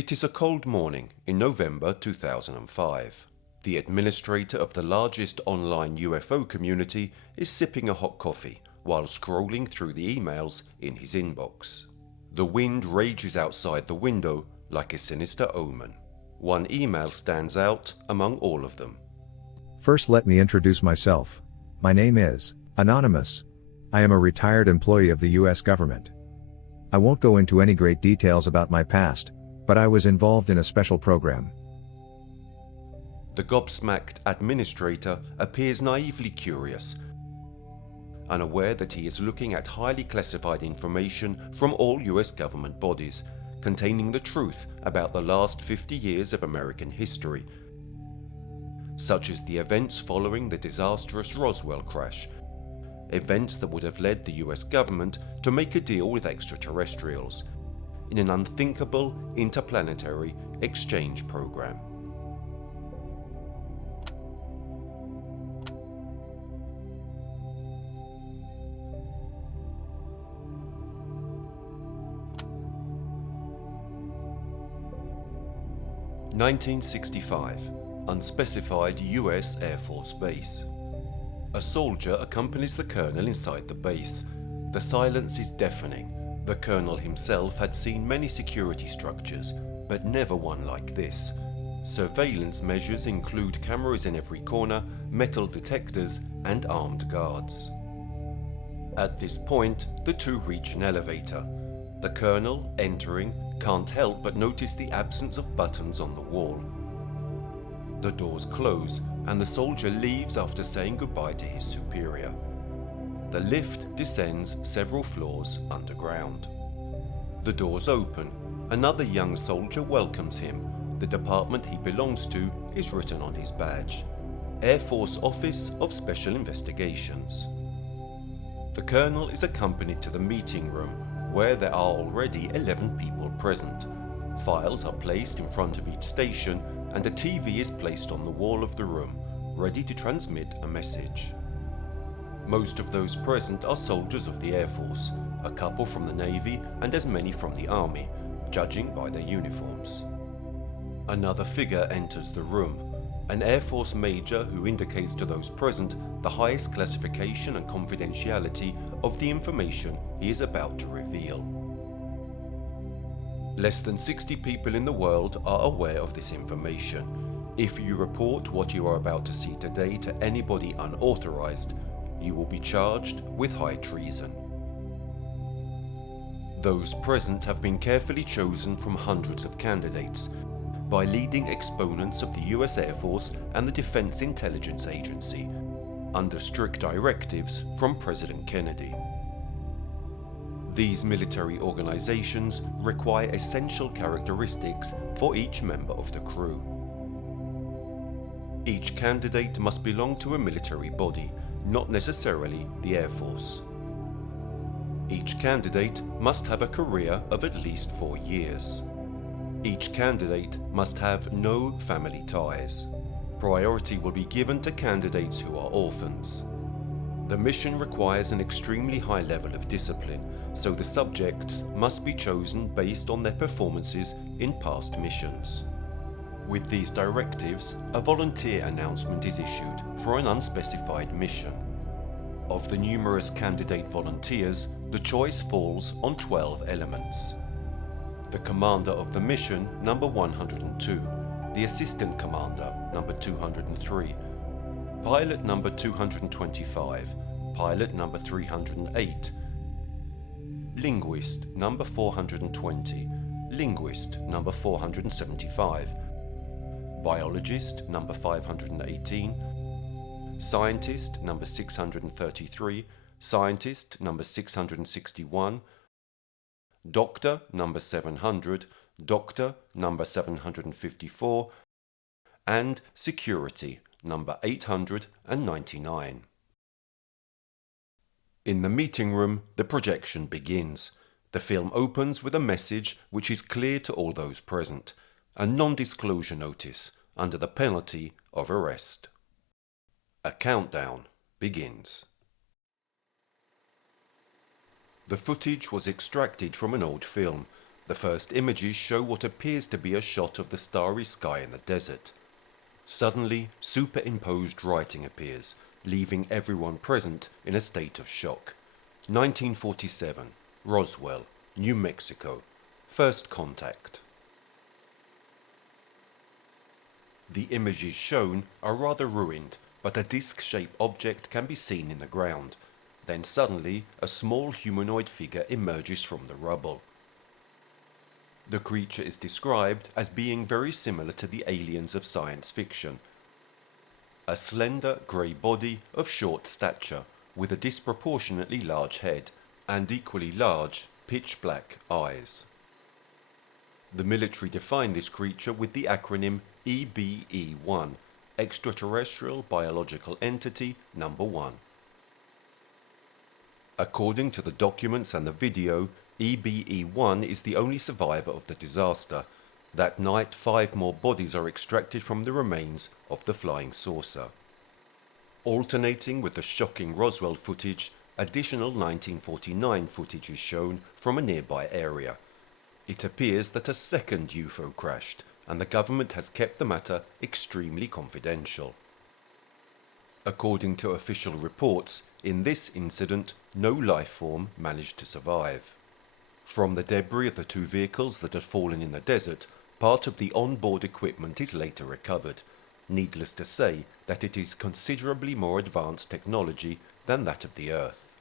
It is a cold morning in November 2005. The administrator of the largest online UFO community is sipping a hot coffee while scrolling through the emails in his inbox. The wind rages outside the window like a sinister omen. One email stands out among all of them. First, let me introduce myself. My name is Anonymous. I am a retired employee of the US government. I won't go into any great details about my past, but I was involved in a special program. The gobsmacked administrator appears naively curious, unaware that he is looking at highly classified information from all US government bodies, containing the truth about the last 50 years of American history, such as the events following the disastrous Roswell crash, events that would have led the US government to make a deal with extraterrestrials in an unthinkable interplanetary exchange program. (1965) Unspecified US Air Force Base. A soldier accompanies the colonel inside the base. The silence is deafening. The colonel himself had seen many security structures, but never one like this. Surveillance measures include cameras in every corner, metal detectors, and armed guards. At this point, the two reach an elevator. The colonel, entering, can't help but notice the absence of buttons on the wall. The doors close, and the soldier leaves after saying goodbye to his superior. The lift descends several floors underground. The doors open. Another young soldier welcomes him. The department he belongs to is written on his badge: Air Force Office of Special Investigations. The colonel is accompanied to the meeting room, where there are already 11 people present. Files are placed in front of each station, and a TV is placed on the wall of the room, ready to transmit a message. Most of those present are soldiers of the Air Force, a couple from the Navy and as many from the Army, judging by their uniforms. Another figure enters the room, an Air Force major who indicates to those present the highest classification and confidentiality of the information he is about to reveal. Less than 60 people in the world are aware of this information. If you report what you are about to see today to anybody unauthorized, you will be charged with high treason. Those present have been carefully chosen from hundreds of candidates by leading exponents of the US Air Force and the Defense Intelligence Agency, under strict directives from President Kennedy. These military organizations require essential characteristics for each member of the crew. Each candidate must belong to a military body, not necessarily the Air Force. Each candidate must have a career of at least 4 years. Each candidate must have no family ties. Priority will be given to candidates who are orphans. The mission requires an extremely high level of discipline, so the subjects must be chosen based on their performances in past missions. With these directives, a volunteer announcement is issued for an unspecified mission. Of the numerous candidate volunteers, the choice falls on 12 elements. The commander of the mission, number 102, the assistant commander, number 203, pilot number 225, pilot number 308, linguist number 420, linguist number 475, biologist number 518, scientist number 633, scientist number 661, doctor number 700, doctor number 754, and security number 899. In the meeting room, the projection begins. The film opens with a message which is clear to all those present, a non-disclosure notice under the penalty of arrest. A countdown begins. The footage was extracted from an old film. The first images show what appears to be a shot of the starry sky in the desert. Suddenly, superimposed writing appears, leaving everyone present in a state of shock. 1947, Roswell, New Mexico. First contact. The images shown are rather ruined, but a disc-shaped object can be seen in the ground. Then suddenly, a small humanoid figure emerges from the rubble. The creature is described as being very similar to the aliens of science fiction. A slender, grey body of short stature, with a disproportionately large head, and equally large, pitch-black eyes. The military defined this creature with the acronym EBE-1, Extraterrestrial Biological Entity Number 1. According to the documents and the video, EBE-1 is the only survivor of the disaster. That night, 5 more bodies are extracted from the remains of the flying saucer. Alternating with the shocking Roswell footage, additional 1949 footage is shown from a nearby area. It appears that a second UFO crashed, and the government has kept the matter extremely confidential. According to official reports, in this incident, no life form managed to survive. From the debris of the 2 vehicles that had fallen in the desert, part of the onboard equipment is later recovered. Needless to say that it is considerably more advanced technology than that of the Earth.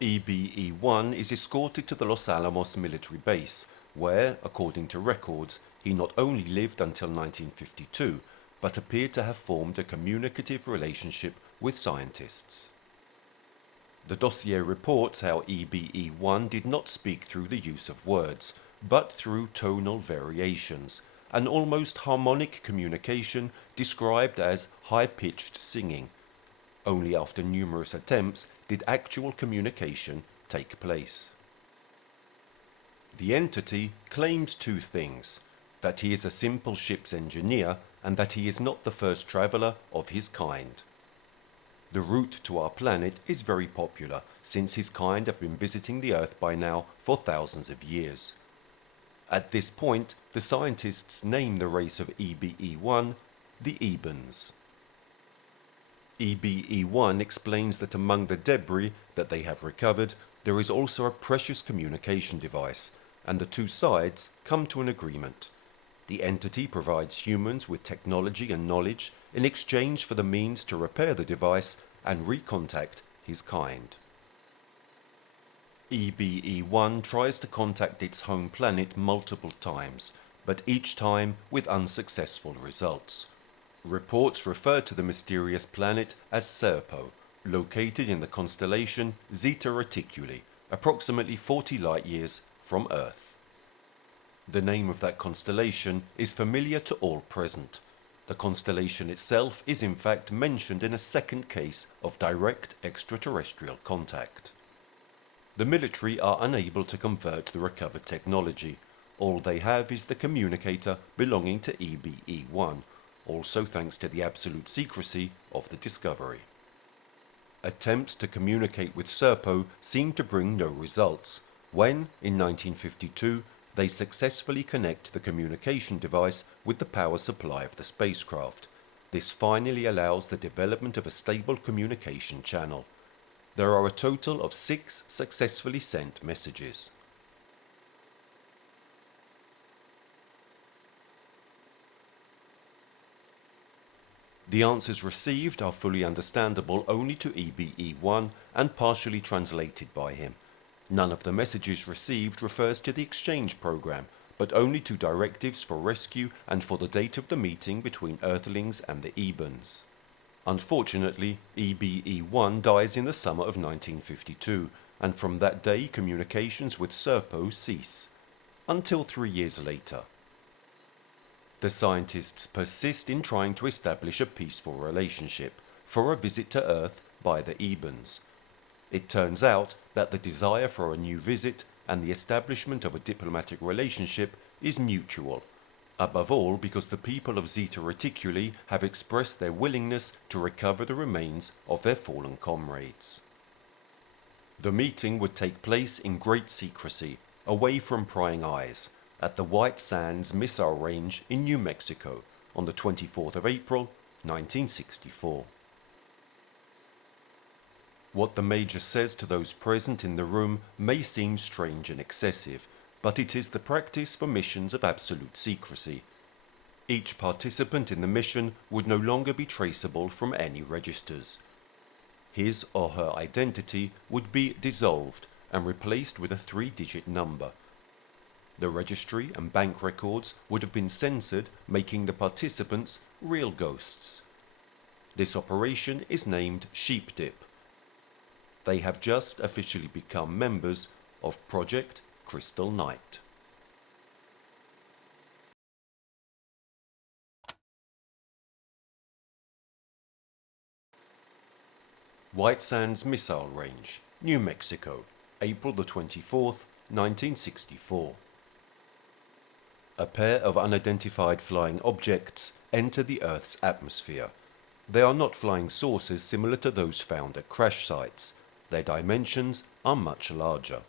EBE-1 is escorted to the Los Alamos military base, where, according to records, he not only lived until 1952, but appeared to have formed a communicative relationship with scientists. The dossier reports how EBE-1 did not speak through the use of words, but through tonal variations, an almost harmonic communication described as high-pitched singing. Only after numerous attempts did actual communication take place. The entity claims 2 things: that he is a simple ship's engineer and that he is not the first traveller of his kind. The route to our planet is very popular, since his kind have been visiting the Earth by now for thousands of years. At this point, the scientists name the race of EBE-1 the Ebens. EBE-1 explains that among the debris that they have recovered, there is also a precious communication device, and the 2 sides come to an agreement. The entity provides humans with technology and knowledge in exchange for the means to repair the device and recontact his kind. EBE-1 tries to contact its home planet multiple times, but each time with unsuccessful results. Reports refer to the mysterious planet as Serpo, located in the constellation Zeta Reticuli, approximately 40 light-years from Earth. The name of that constellation is familiar to all present. The constellation itself is in fact mentioned in a second case of direct extraterrestrial contact. The military are unable to convert the recovered technology. All they have is the communicator belonging to EBE-1, also thanks to the absolute secrecy of the discovery. Attempts to communicate with Serpo seem to bring no results, when, in 1952, they successfully connect the communication device with the power supply of the spacecraft. This finally allows the development of a stable communication channel. There are a total of 6 successfully sent messages. The answers received are fully understandable only to EBE-1 and partially translated by him. None of the messages received refers to the exchange program, but only to directives for rescue and for the date of the meeting between Earthlings and the Ebens. Unfortunately, EBE-1 dies in the summer of 1952, and from that day communications with Serpo cease, until 3 years later. The scientists persist in trying to establish a peaceful relationship for a visit to Earth by the Ebens. It turns out that the desire for a new visit and the establishment of a diplomatic relationship is mutual, above all because the people of Zeta Reticuli have expressed their willingness to recover the remains of their fallen comrades. The meeting would take place in great secrecy, away from prying eyes, at the White Sands Missile Range in New Mexico on the 24th of April, 1964. What the Major says to those present in the room may seem strange and excessive, but it is the practice for missions of absolute secrecy. Each participant in the mission would no longer be traceable from any registers. His or her identity would be dissolved and replaced with a 3-digit number. The registry and bank records would have been censored, making the participants real ghosts. This operation is named Sheep Dip. They have just officially become members of Project Crystal Knight. White Sands Missile Range, New Mexico, April the 24th, 1964. A pair of unidentified flying objects enter the Earth's atmosphere. They are not flying saucers similar to those found at crash sites. Their dimensions are much larger.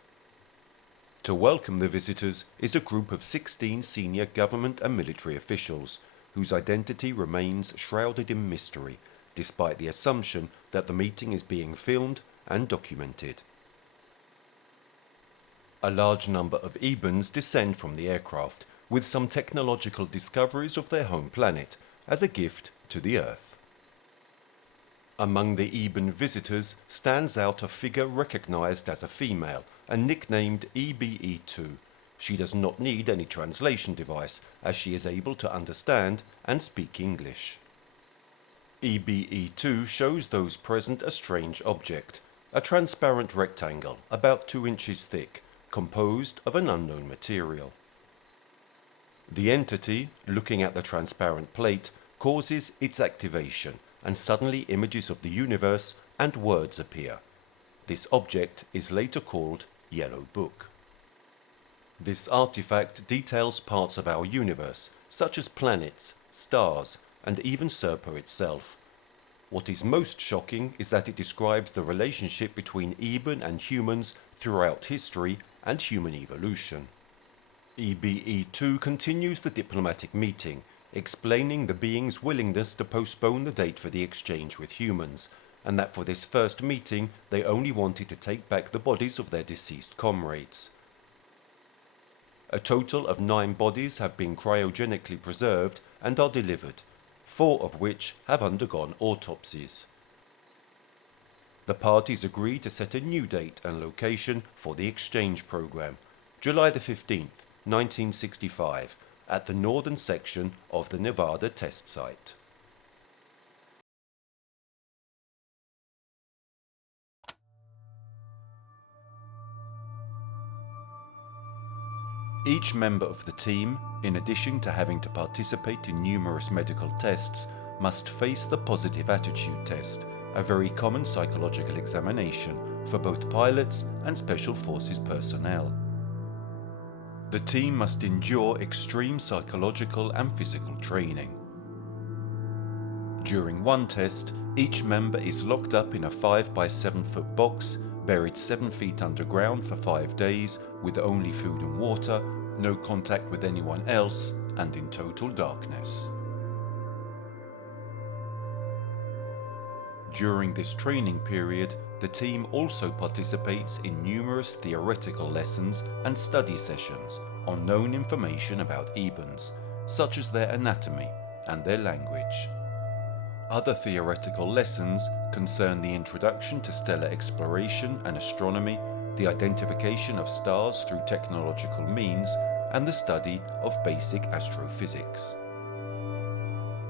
To welcome the visitors is a group of 16 senior government and military officials, whose identity remains shrouded in mystery, despite the assumption that the meeting is being filmed and documented. A large number of Ebens descend from the aircraft, with some technological discoveries of their home planet, as a gift to the Earth. Among the Eben visitors stands out a figure recognized as a female and nicknamed EBE2. She does not need any translation device, as she is able to understand and speak English. EBE2 shows those present a strange object, a transparent rectangle about 2 inches thick, composed of an unknown material. The entity, looking at the transparent plate, causes its activation, and suddenly images of the universe and words appear. This object is later called Yellow Book. This artifact details parts of our universe, such as planets, stars, and even Serpo itself. What is most shocking is that it describes the relationship between Eben and humans throughout history and human evolution. EBE2 continues the diplomatic meeting, explaining the being's willingness to postpone the date for the exchange with humans, and that for this first meeting they only wanted to take back the bodies of their deceased comrades. A total of 9 bodies have been cryogenically preserved and are delivered, 4 of which have undergone autopsies. The parties agree to set a new date and location for the exchange program, July the 15th, 1965, at the northern section of the Nevada test site. Each member of the team, in addition to having to participate in numerous medical tests, must face the positive attitude test, a very common psychological examination for both pilots and Special Forces personnel. The team must endure extreme psychological and physical training. During one test, each member is locked up in a 5 by 7 foot box, buried 7 feet underground for 5 days with only food and water, no contact with anyone else, and in total darkness. During this training period, the team also participates in numerous theoretical lessons and study sessions on known information about Ebens, such as their anatomy and their language. Other theoretical lessons concern the introduction to stellar exploration and astronomy, the identification of stars through technological means, and the study of basic astrophysics.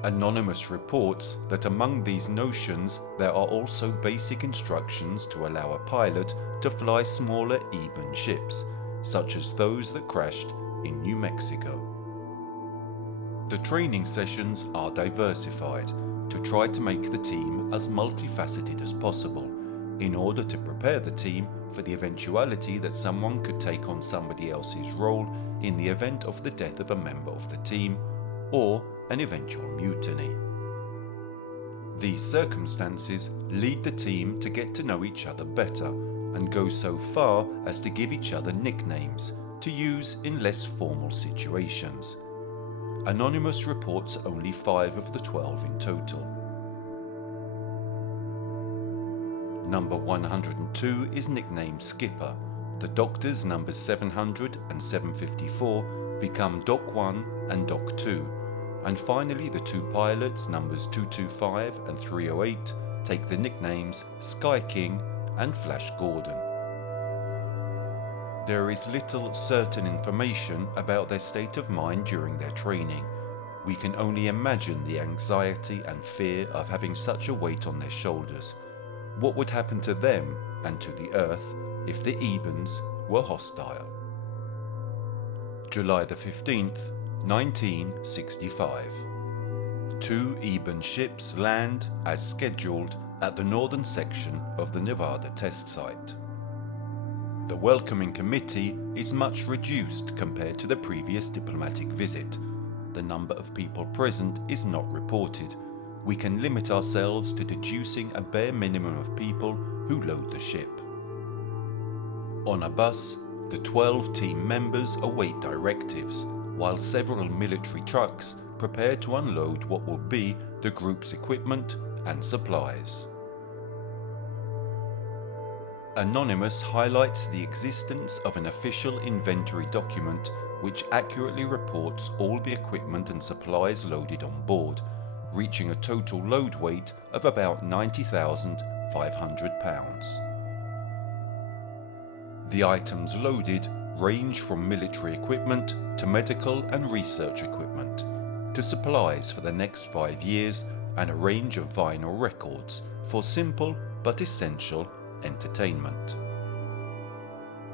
Anonymous reports that among these notions there are also basic instructions to allow a pilot to fly smaller Eben ships, such as those that crashed in New Mexico. The training sessions are diversified to try to make the team as multifaceted as possible, in order to prepare the team for the eventuality that someone could take on somebody else's role in the event of the death of a member of the team, or an eventual mutiny. These circumstances lead the team to get to know each other better, and go so far as to give each other nicknames to use in less formal situations. Anonymous reports only 5 of the 12 in total. Number 102 is nicknamed Skipper. The doctors numbers 700 and 754 become Doc 1 and Doc 2. And finally the 2 pilots numbers 225 and 308 take the nicknames Sky King and Flash Gordon. There is little certain information about their state of mind during their training. We can only imagine the anxiety and fear of having such a weight on their shoulders. What would happen to them and to the Earth if the Ebens were hostile? July the 15th, 1965. 2 Eben ships land as scheduled at the northern section of the Nevada test site. The welcoming committee is much reduced compared to the previous diplomatic visit. The number of people present is not reported. We can limit ourselves to deducing a bare minimum of people who load the ship. On a bus, the 12 team members await directives, while several military trucks prepare to unload what will be the group's equipment and supplies. Anonymous highlights the existence of an official inventory document which accurately reports all the equipment and supplies loaded on board, reaching a total load weight of about 90,500 pounds. The items loaded range from military equipment to medical and research equipment, to supplies for the next 5 years and a range of vinyl records for simple but essential entertainment.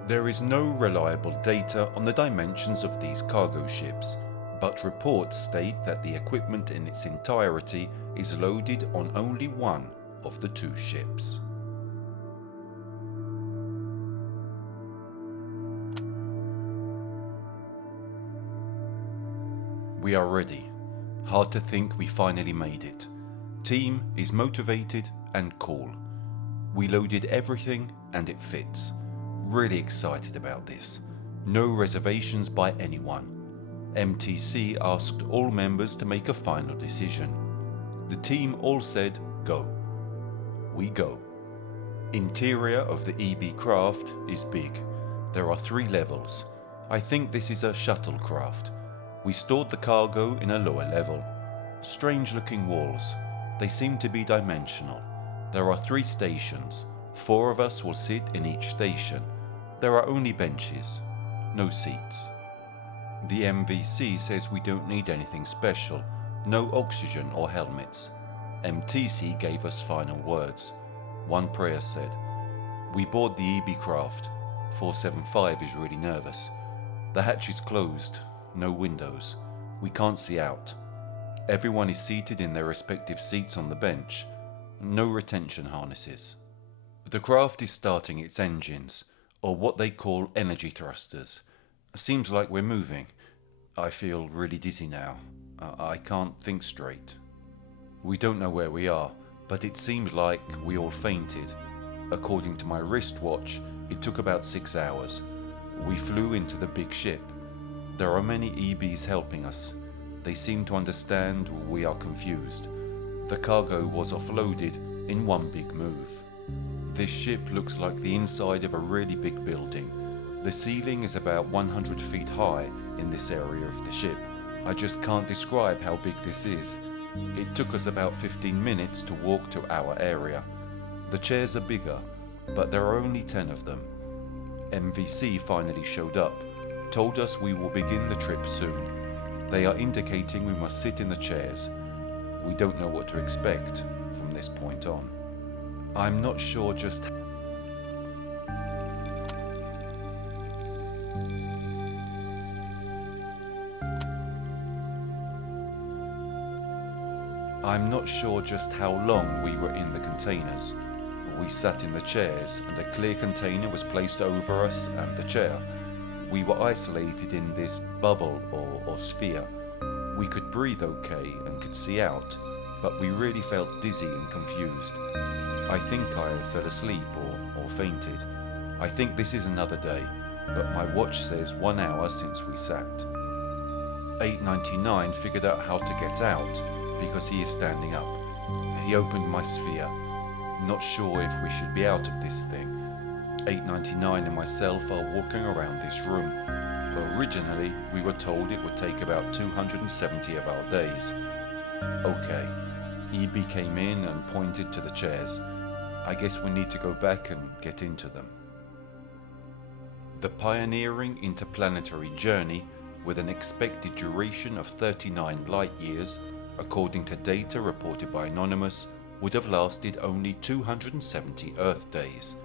There is no reliable data on the dimensions of these cargo ships, but reports state that the equipment in its entirety is loaded on only one of the 2 ships. We are ready. Hard to think we finally made it. Team is motivated and cool. We loaded everything and it fits. Really excited about this. No reservations by anyone. MTC asked all members to make a final decision. The team all said go. We go. Interior of the EB craft is big. There are 3 levels. I think this is a shuttlecraft. We stored the cargo in a lower level. Strange looking walls. They seem to be dimensional. There are 3 stations. 4 of us will sit in each station. There are only benches, no seats. The MVC says we don't need anything special, no oxygen or helmets. MTC gave us final words. One prayer said, "We board the EB craft. 475 is really nervous. The hatch is closed, no windows. We can't see out. Everyone is seated in their respective seats on the bench. No retention harnesses." The craft is starting its engines, or what they call energy thrusters. Seems like we're moving. I feel really dizzy now. I can't think straight. We don't know where we are, but it seemed like we all fainted. According to my wristwatch, it took about 6 hours. We flew into the big ship. There are many EBs helping us. They seem to understand we are confused. The cargo was offloaded in one big move. This ship looks like the inside of a really big building. The ceiling is about 100 feet high in this area of the ship. I just can't describe how big this is. It took us about 15 minutes to walk to our area. The chairs are bigger, but there are only 10 of them. MVC finally showed up, told us we will begin the trip soon. They are indicating we must sit in the chairs. We don't know what to expect from this point on. I'm not sure just how long we were in the containers. We sat in the chairs and a clear container was placed over us and the chair. We were isolated in this bubble or sphere. We could breathe okay and could see out, but we really felt dizzy and confused. I think I fell asleep or fainted. I think this is another day. but my watch says 1 hour since we sat. 899 figured out how to get out because he is standing up. He opened my sphere. Not sure if we should be out of this thing. 899 and myself are walking around this room. Originally, we were told it would take about 270 of our days. Okay. EB came in and pointed to the chairs. I guess we need to go back and get into them. The pioneering interplanetary journey, with an expected duration of 39 light years, according to data reported by Anonymous, would have lasted only 270 Earth days.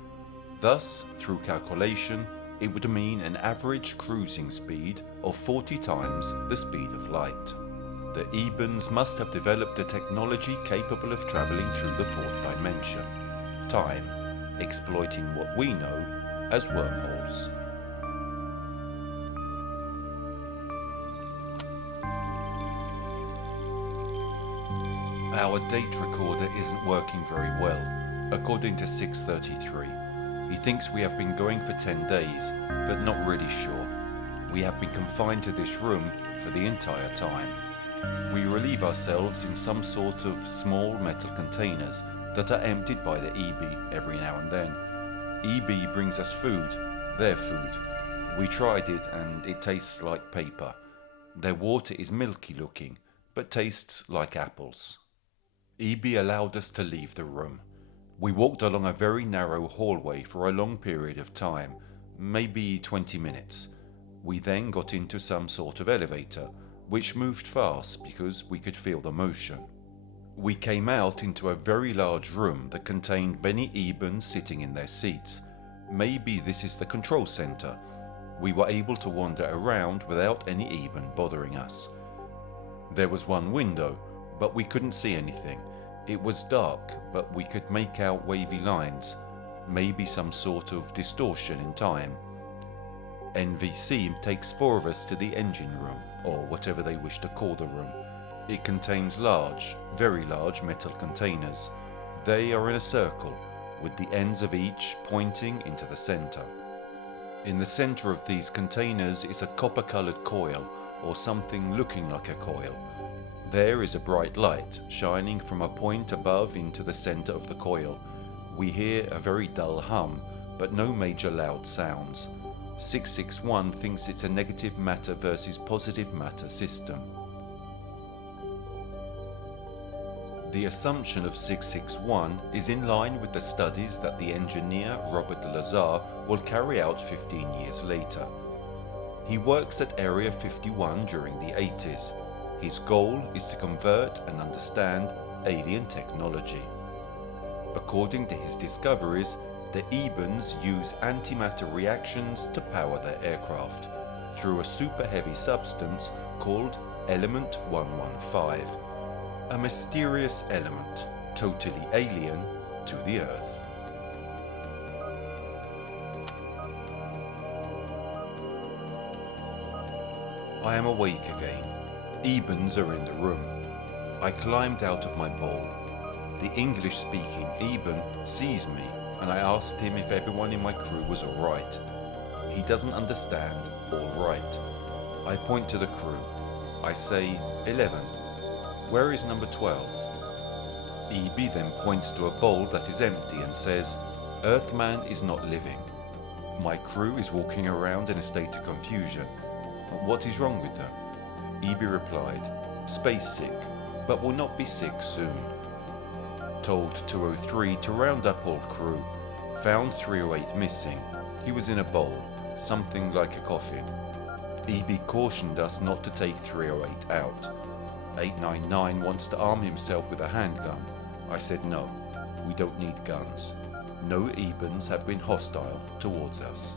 Thus, through calculation, it would mean an average cruising speed of 40 times the speed of light. The Ebens must have developed a technology capable of travelling through the fourth dimension, time, exploiting what we know as wormholes. Our date recorder isn't working very well, according to 633. He thinks we have been going for 10 days, but not really sure. We have been confined to this room for the entire time. We relieve ourselves in some sort of small metal containers that are emptied by the EB every now and then. EB brings us food, their food. We tried it and it tastes like paper. Their water is milky looking, but tastes like apples. EB allowed us to leave the room. We walked along a very narrow hallway for a long period of time, maybe 20 minutes. We then got into some sort of elevator, which moved fast because we could feel the motion. We came out into a very large room that contained many Ebens sitting in their seats. Maybe this is the control center. We were able to wander around without any Eben bothering us. There was one window, but we couldn't see anything. It was dark, but we could make out wavy lines, maybe some sort of distortion in time. NVC takes 4 of us to the engine room, or whatever they wish to call the room. It contains large, very large metal containers. They are in a circle, with the ends of each pointing into the center. In the center of these containers is a copper-colored coil, or something looking like a coil. There is a bright light shining from a point above into the center of the coil. We hear a very dull hum, but no major loud sounds. 661 thinks it's a negative matter versus positive matter system. The assumption of 661 is in line with the studies that the engineer Robert Lazar will carry out 15 years later. He works at Area 51 during the 80s. His goal is to convert and understand alien technology. According to his discoveries, the Ebens use antimatter reactions to power their aircraft through a super heavy substance called Element 115, a mysterious element totally alien to the Earth. I am awake again. Ebens are in the room. I climbed out of my bowl. The English-speaking Eben sees me, and I asked him if everyone in my crew was alright. He doesn't understand alright. I point to the crew. I say 11. Where is number 12? EB then points to a bowl that is empty and says, Earthman is not living. My crew is walking around in a state of confusion. What is wrong with them? EB replied, space sick, but will not be sick soon. Told 203 to round up all crew. Found 308 missing. He was in a bowl, something like a coffin. EB cautioned us not to take 308 out. 899 wants to arm himself with a handgun. I said no, we don't need guns. No Ebens have been hostile towards us.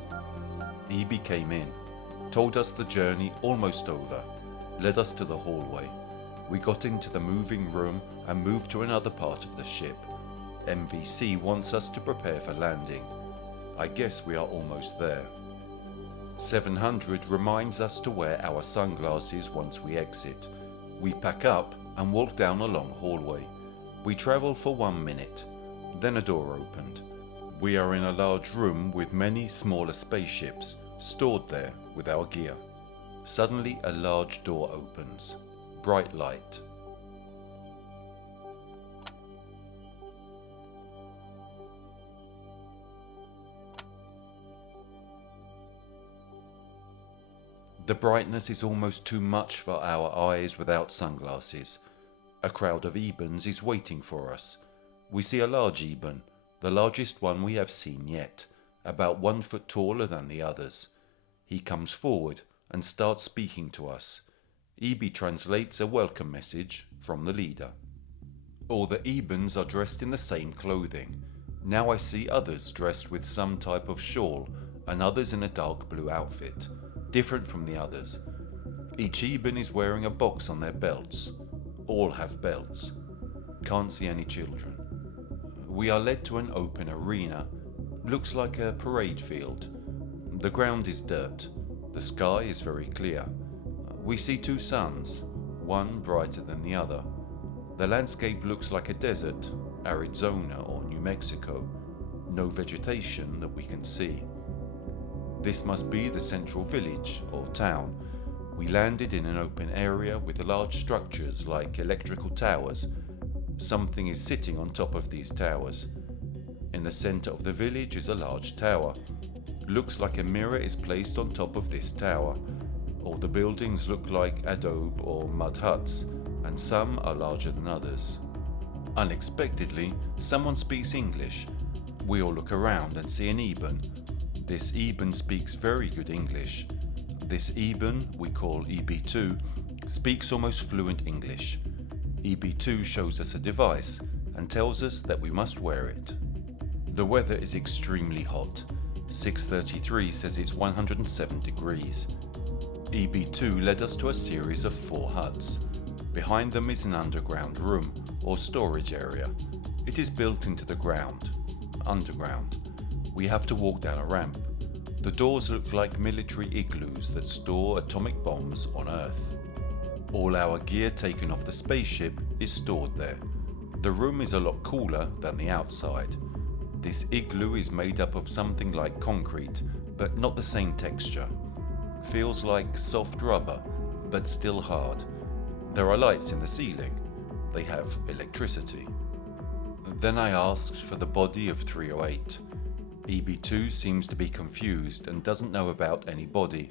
EB came in, told us the journey almost over, led us to the hallway. We got into the moving room and moved to another part of the ship. MVC wants us to prepare for landing. I guess we are almost there. 700 reminds us to wear our sunglasses once we exit. We pack up and walk down a long hallway. We travel for 1 minute. Then a door opened. We are in a large room with many smaller spaceships, stored there with our gear. Suddenly a large door opens. Bright light. The brightness is almost too much for our eyes without sunglasses. A crowd of Ebens is waiting for us. We see a large Eben, the largest one we have seen yet, about 1 foot taller than the others. He comes forward and starts speaking to us. Eb translates a welcome message from the leader. All the Ebens are dressed in the same clothing. Now I see others dressed with some type of shawl and others in a dark blue outfit, different from the others. Each Eben is wearing a box on their belts. All have belts. Can't see any children. We are led to an open arena. Looks like a parade field. The ground is dirt. The sky is very clear. We see 2 suns, one brighter than the other. The landscape looks like a desert, Arizona or New Mexico. No vegetation that we can see. This must be the central village or town. We landed in an open area with large structures like electrical towers. Something is sitting on top of these towers. In the center of the village is a large tower. Looks like a mirror is placed on top of this tower. All the buildings look like adobe or mud huts, and some are larger than others. Unexpectedly, someone speaks English. We all look around and see an Eben. This Eben speaks very good English. This Eben, we call EB2, speaks almost fluent English. EB2 shows us a device and tells us that we must wear it. The weather is extremely hot. 6:33 says it's 107 degrees. EB2 led us to a series of 4 huts. Behind them is an underground room or storage area. It is built into the ground, underground. We have to walk down a ramp. The doors look like military igloos that store atomic bombs on Earth. All our gear taken off the spaceship is stored there. The room is a lot cooler than the outside. This igloo is made up of something like concrete, but not the same texture. Feels like soft rubber, but still hard. There are lights in the ceiling. They have electricity. Then I asked for the body of 308. EB2 seems to be confused and doesn't know about any body.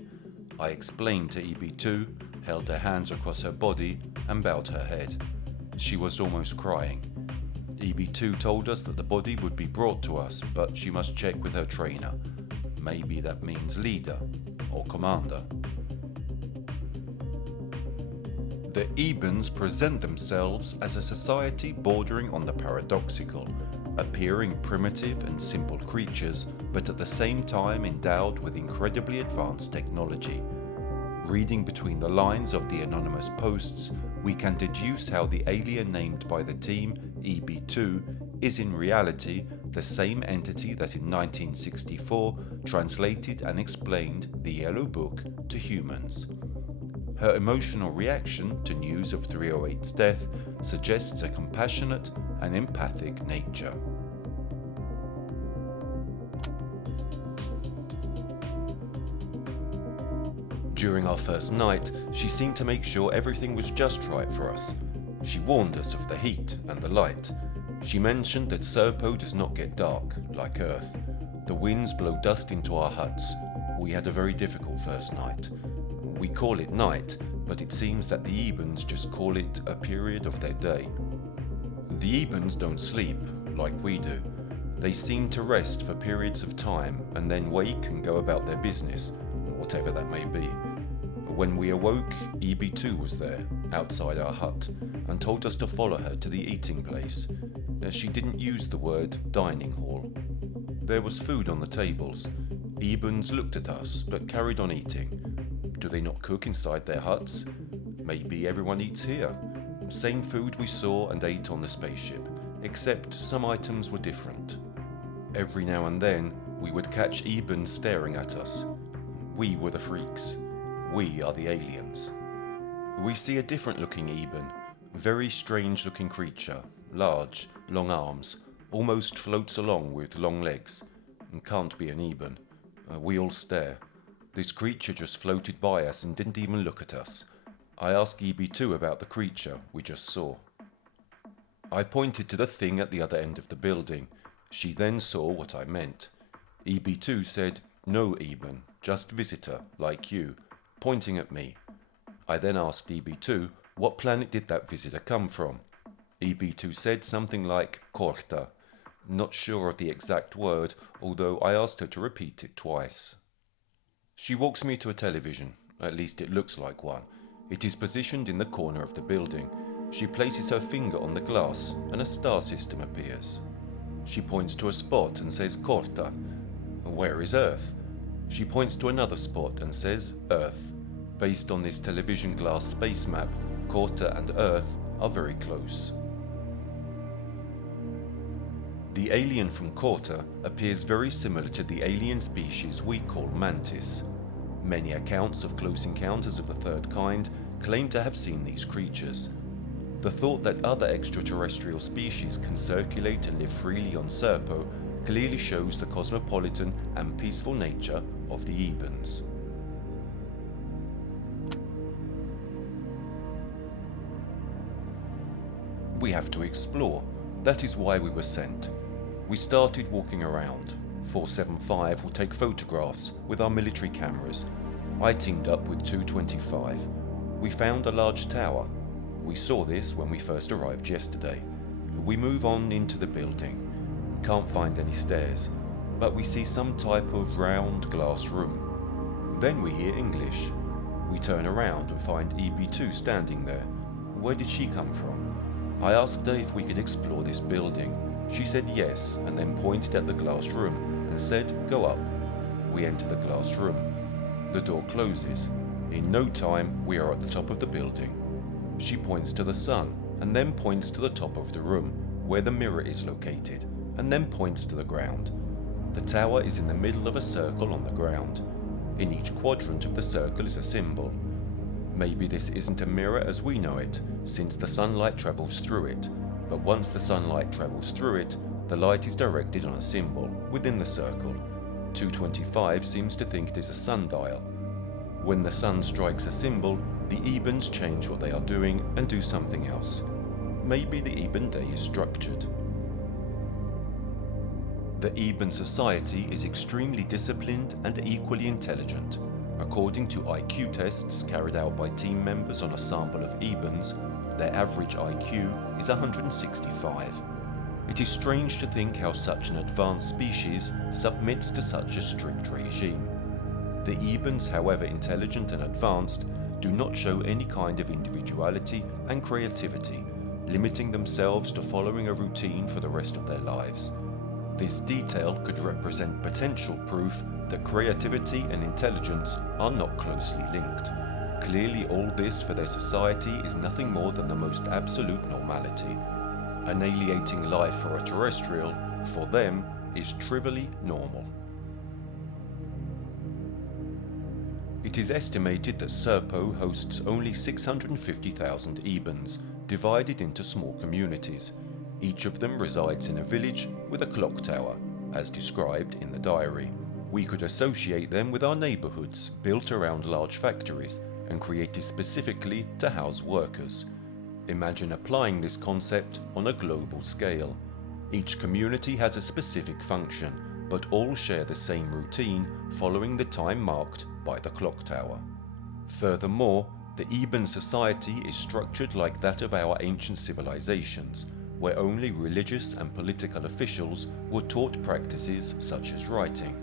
I explained to EB2, held her hands across her body and bowed her head. She was almost crying. EB2 told us that the body would be brought to us, but she must check with her trainer. Maybe that means leader or commander. The Ebens present themselves as a society bordering on the paradoxical, appearing primitive and simple creatures, but at the same time endowed with incredibly advanced technology. Reading between the lines of the anonymous posts, we can deduce how the alien named by the team, EB2, is in reality the same entity that in 1964 translated and explained the Yellow Book to humans. Her emotional reaction to news of 308's death suggests a compassionate and empathic nature. During our first night, she seemed to make sure everything was just right for us. She warned us of the heat and the light. She mentioned that Serpo does not get dark, like Earth. The winds blow dust into our huts. We had a very difficult first night. We call it night, but it seems that the Ebens just call it a period of their day. The Ebens don't sleep, like we do. They seem to rest for periods of time and then wake and go about their business, whatever that may be. When we awoke, EB2 was there, outside our hut, and told us to follow her to the eating place. She didn't use the word dining hall. There was food on the tables. Ebens looked at us, but carried on eating. Do they not cook inside their huts? Maybe everyone eats here. Same food we saw and ate on the spaceship, except some items were different. Every now and then, we would catch Ebens staring at us. We were the freaks. We are the aliens. We see a different looking Eben, very strange looking creature, large, long arms, almost floats along with long legs. Can't be an Eben. We all stare. This creature just floated by us and didn't even look at us. I asked EB2 about the creature we just saw. I pointed to the thing at the other end of the building. She then saw what I meant. EB2 said, "No, Eben, just visitor, like you," pointing at me. I then asked EB2, what planet did that visitor come from? EB2 said something like Corta. Not sure of the exact word, although I asked her to repeat it twice. She walks me to a television, at least it looks like one. It is positioned in the corner of the building. She places her finger on the glass and a star system appears. She points to a spot and says Corta. Where is Earth? She points to another spot and says Earth. Based on this television glass space map, Corta and Earth are very close. The alien from Corta appears very similar to the alien species we call mantis. Many accounts of close encounters of the third kind claim to have seen these creatures. The thought that other extraterrestrial species can circulate and live freely on Serpo clearly shows the cosmopolitan and peaceful nature of the Ebens. We have to explore. That is why we were sent. We started walking around. 475 will take photographs with our military cameras. I teamed up with 225. We found a large tower. We saw this when we first arrived yesterday. We move on into the building. Can't find any stairs, but we see some type of round glass room. Then we hear English. We turn around and find EB2 standing there. Where did she come from? I asked her if we could explore this building. She said yes, and then pointed at the glass room and said, "Go up." We enter the glass room. The door closes. In no time, we are at the top of the building. She points to the sun, and then points to the top of the room, where the mirror is located, and then points to the ground. The tower is in the middle of a circle on the ground. In each quadrant of the circle is a symbol. Maybe this isn't a mirror as we know it, since the sunlight travels through it, but once the sunlight travels through it, the light is directed on a symbol within the circle. 225 seems to think it is a sundial. When the sun strikes a symbol, the Ebens change what they are doing and do something else. Maybe the Eben day is structured. The Eben society is extremely disciplined and equally intelligent. According to IQ tests carried out by team members on a sample of Ebens, their average IQ is 165. It is strange to think how such an advanced species submits to such a strict regime. The Ebens, however intelligent and advanced, do not show any kind of individuality and creativity, limiting themselves to following a routine for the rest of their lives. This detail could represent potential proof that creativity and intelligence are not closely linked. Clearly, all this for their society is nothing more than the most absolute normality. Annihilating life for a terrestrial, for them, is trivially normal. It is estimated that Serpo hosts only 650,000 Ebens, divided into small communities. Each of them resides in a village with a clock tower, as described in the diary. We could associate them with our neighborhoods, built around large factories and created specifically to house workers. Imagine applying this concept on a global scale. Each community has a specific function, but all share the same routine following the time marked by the clock tower. Furthermore, the Eben society is structured like that of our ancient civilizations, where only religious and political officials were taught practices such as writing.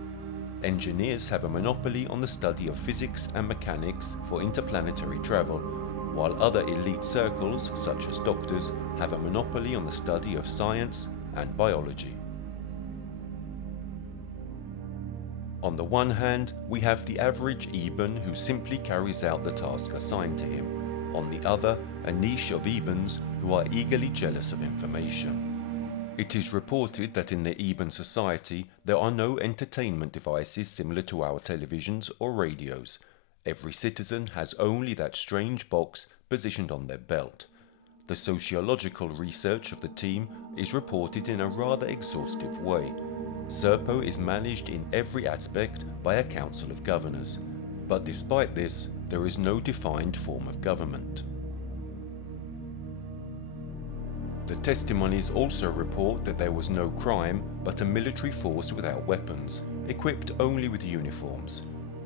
Engineers have a monopoly on the study of physics and mechanics for interplanetary travel, while other elite circles, such as doctors, have a monopoly on the study of science and biology. On the one hand, we have the average Eben who simply carries out the task assigned to him. On the other, a niche of Ebens who are eagerly jealous of information. It is reported that in the Eben society there are no entertainment devices similar to our televisions or radios. Every citizen has only that strange box positioned on their belt. The sociological research of the team is reported in a rather exhaustive way. Serpo is managed in every aspect by a council of governors. But despite this, there is no defined form of government. The testimonies also report that there was no crime, but a military force without weapons, equipped only with uniforms.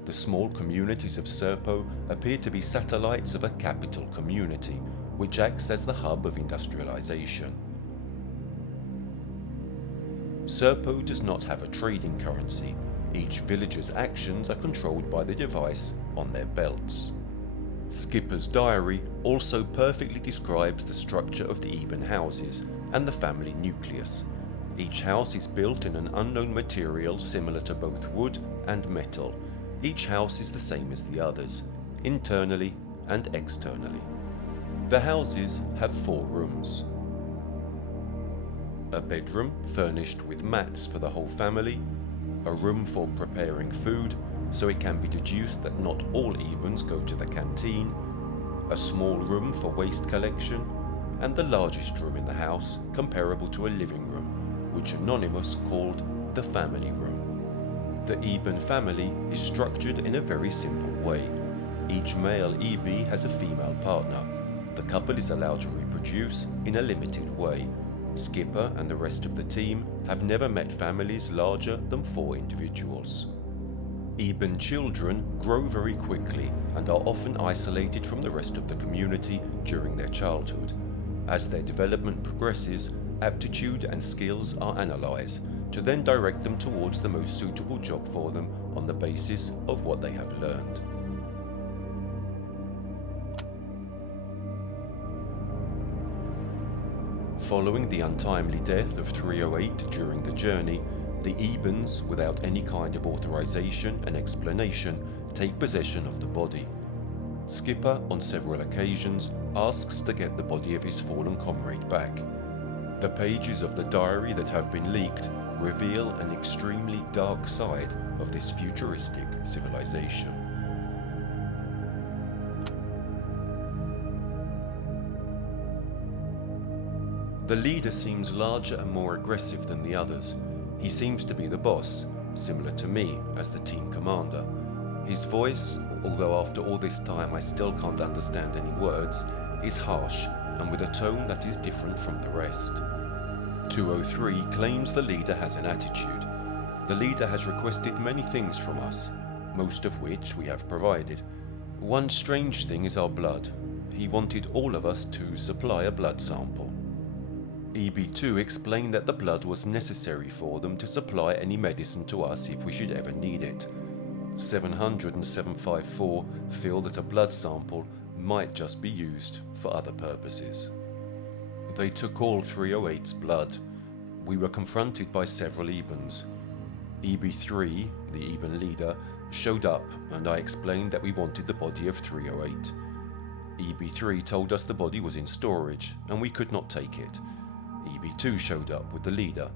The small communities of Serpo appear to be satellites of a capital community, which acts as the hub of industrialization. Serpo does not have a trading currency. Each villager's actions are controlled by the device on their belts. Skipper's diary also perfectly describes the structure of the Eben houses and the family nucleus. Each house is built in an unknown material similar to both wood and metal. Each house is the same as the others, internally and externally. The houses have 4 rooms. A bedroom furnished with mats for the whole family, a room for preparing food, so it can be deduced that not all Ebens go to the canteen, a small room for waste collection, and the largest room in the house, comparable to a living room, which Anonymous called the family room. The Eben family is structured in a very simple way. Each male EB has a female partner. The couple is allowed to reproduce in a limited way. Skipper and the rest of the team have never met families larger than 4 individuals. Eben children grow very quickly and are often isolated from the rest of the community during their childhood. As their development progresses, aptitude and skills are analysed to then direct them towards the most suitable job for them on the basis of what they have learned. Following the untimely death of 308 during the journey, the Ebens, without any kind of authorization and explanation, take possession of the body. Skipper, on several occasions, asks to get the body of his fallen comrade back. The pages of the diary that have been leaked reveal an extremely dark side of this futuristic civilization. The leader seems larger and more aggressive than the others. He seems to be the boss, similar to me as the team commander. His voice, although after all this time I still can't understand any words, is harsh and with a tone that is different from the rest. 203 claims the leader has an attitude. The leader has requested many things from us, most of which we have provided. One strange thing is our blood. He wanted all of us to supply a blood sample. EB2 explained that the blood was necessary for them to supply any medicine to us if we should ever need it. 700 and 754 feel that a blood sample might just be used for other purposes. They took all 308's blood. We were confronted by several Ebens. EB3, the Eben leader, showed up and I explained that we wanted the body of 308. EB3 told us the body was in storage and we could not take it. EB2 showed up with the leader.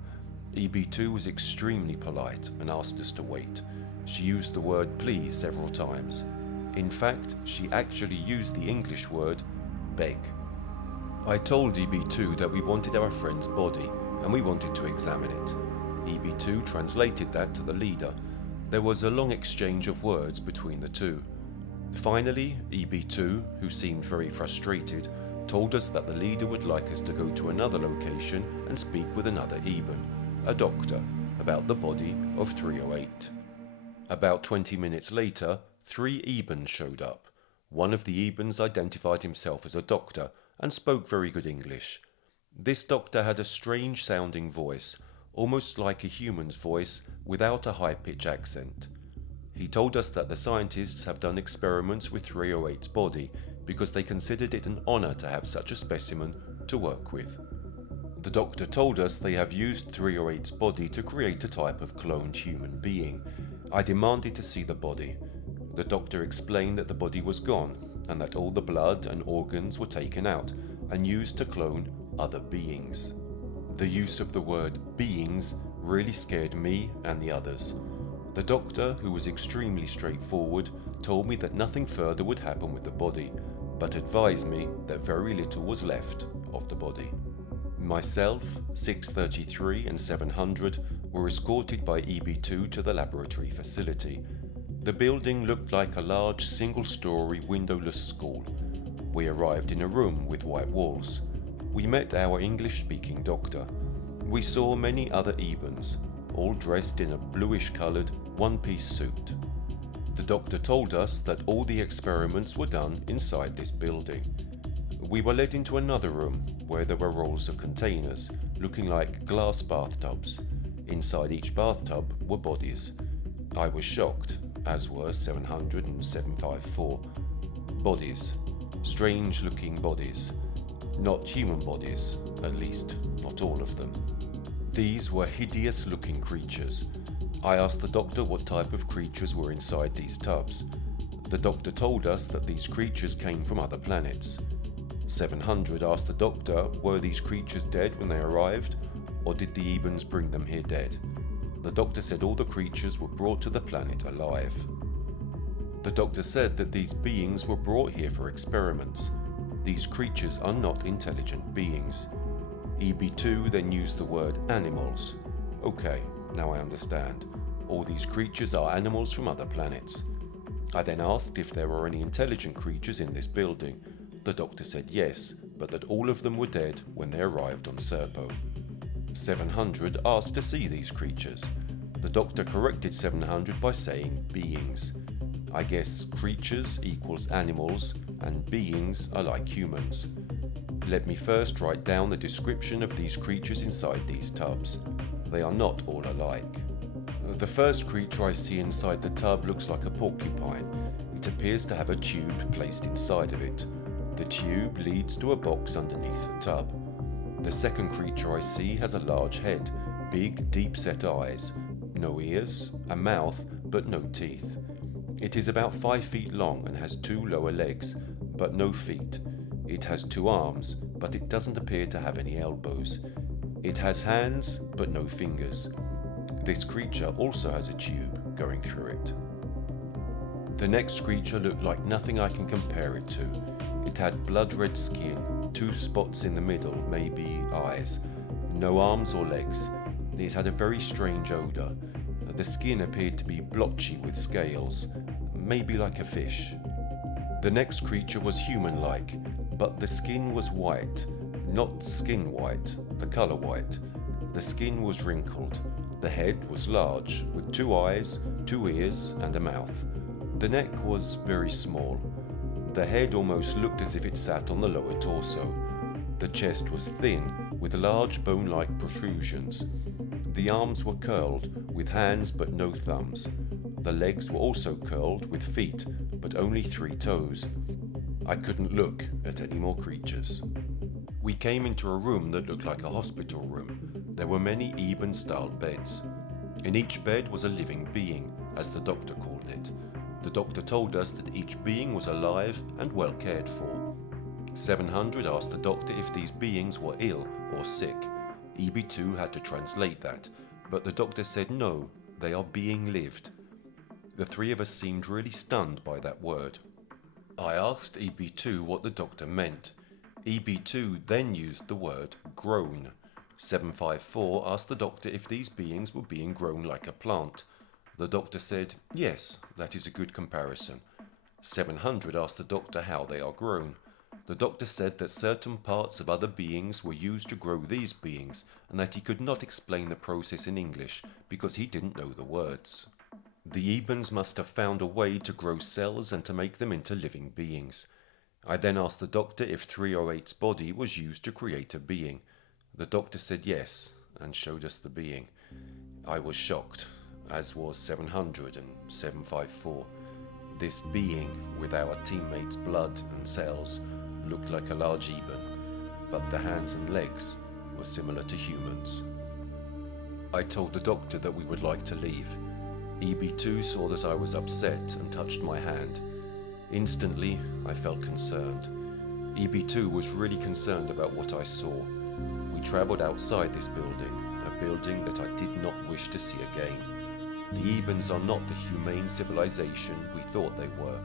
EB2 was extremely polite and asked us to wait. She used the word please several times. In fact, she actually used the English word beg. I told EB2 that we wanted our friend's body and we wanted to examine it. EB2 translated that to the leader. There was a long exchange of words between the two. Finally, EB2, who seemed very frustrated, told us that the leader would like us to go to another location and speak with another Eben, a doctor, about the body of 308. About 20 minutes later, 3 Ebens showed up. One of the Ebens identified himself as a doctor and spoke very good English. This doctor had a strange sounding voice, almost like a human's voice without a high-pitched accent. He told us that the scientists have done experiments with 308's body because they considered it an honor to have such a specimen to work with. The doctor told us they have used 308's body to create a type of cloned human being. I demanded to see the body. The doctor explained that the body was gone and that all the blood and organs were taken out and used to clone other beings. The use of the word beings really scared me and the others. The doctor, who was extremely straightforward, told me that nothing further would happen with the body, but advised me that very little was left of the body. Myself, 633 and 700 were escorted by EB2 to the laboratory facility. The building looked like a large single-story windowless school. We arrived in a room with white walls. We met our English-speaking doctor. We saw many other Ebens, all dressed in a bluish-coloured one-piece suit. The doctor told us that all the experiments were done inside this building. We were led into another room where there were rows of containers, looking like glass bathtubs. Inside each bathtub were bodies. I was shocked, as were 700 and 754. Bodies. Strange-looking bodies. Not human bodies, at least not all of them. These were hideous-looking creatures. I asked the doctor what type of creatures were inside these tubs. The doctor told us that these creatures came from other planets. 700 asked the doctor, were these creatures dead when they arrived, or did the Ebens bring them here dead? The doctor said all the creatures were brought to the planet alive. The doctor said that these beings were brought here for experiments. These creatures are not intelligent beings. EB2 then used the word animals. Okay, now I understand. All these creatures are animals from other planets. I then asked if there were any intelligent creatures in this building. The doctor said yes, but that all of them were dead when they arrived on Serpo. 700 asked to see these creatures. The doctor corrected 700 by saying beings. I guess creatures equals animals and beings are like humans. Let me first write down the description of these creatures inside these tubs. They are not all alike. The first creature I see inside the tub looks like a porcupine. It appears to have a tube placed inside of it. The tube leads to a box underneath the tub. The second creature I see has a large head, big, deep-set eyes, no ears, a mouth, but no teeth. It is about 5 feet long and has 2 lower legs, but no feet. It has 2 arms, but it doesn't appear to have any elbows. It has hands, but no fingers. This creature also has a tube going through it. The next creature looked like nothing I can compare it to. It had blood-red skin, 2 spots in the middle, maybe eyes, no arms or legs. It had a very strange odour. The skin appeared to be blotchy with scales, maybe like a fish. The next creature was human-like, but the skin was white, not skin white, the colour white. The skin was wrinkled. The head was large, with 2 eyes, 2 ears and a mouth. The neck was very small. The head almost looked as if it sat on the lower torso. The chest was thin, with large bone-like protrusions. The arms were curled, with hands but no thumbs. The legs were also curled, with feet, but only 3 toes. I couldn't look at any more creatures. We came into a room that looked like a hospital room. There were many Eben-style beds. In each bed was a living being, as the doctor called it. The doctor told us that each being was alive and well cared for. 700 asked the doctor if these beings were ill or sick. EB2 had to translate that, but the doctor said no, they are being lived. The 3 of us seemed really stunned by that word. I asked EB2 what the doctor meant. EB2 then used the word grown. 754 asked the doctor if these beings were being grown like a plant. The doctor said, yes, that is a good comparison. 700 asked the doctor how they are grown. The doctor said that certain parts of other beings were used to grow these beings, and that he could not explain the process in English because he didn't know the words. The Ebens must have found a way to grow cells and to make them into living beings. I then asked the doctor if 308's body was used to create a being. The doctor said yes, and showed us the being. I was shocked, as was 700 and 754. This being, with our teammates' blood and cells, looked like a large Eben, but the hands and legs were similar to humans. I told the doctor that we would like to leave. EB2 saw that I was upset and touched my hand. Instantly, I felt concerned. EB2 was really concerned about what I saw. We travelled outside this building, a building that I did not wish to see again. The Ebens are not the humane civilization we thought they were,